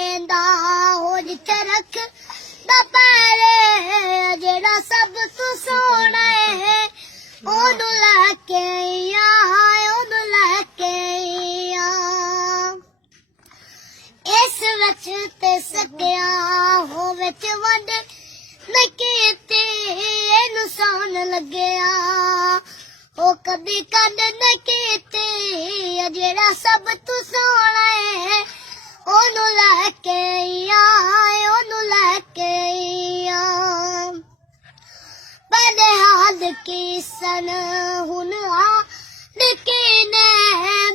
वेंदा हो जिथे रखदा पैरे जेड़ा सब तू सोना है ओनू लैके ओनू लैके इस विच ते सकिया हो विच वंड नकीती एनू सौन लगया ओ कदी कंड नकीती जेड़ा सब तू सोना है ओनू लैके ओनू लैके बड़े हाल की सन हुन निकी ने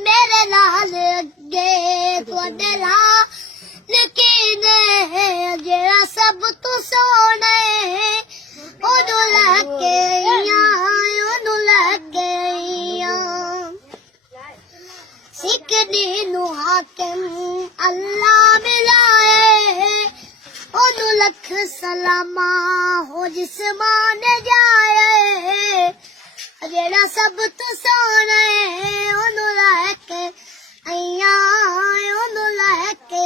मेरे लाल अगे तुहाडे लाल की ने जेड़ा सब तू सोना है ओनू लैके ओनू लैके सिकदी नू हाकिम अल्लाह मिलाए ओनू लख सलामा हो जिसमान जाए जेड़ा सब तू सोना है ओनू लैके ओनू लैके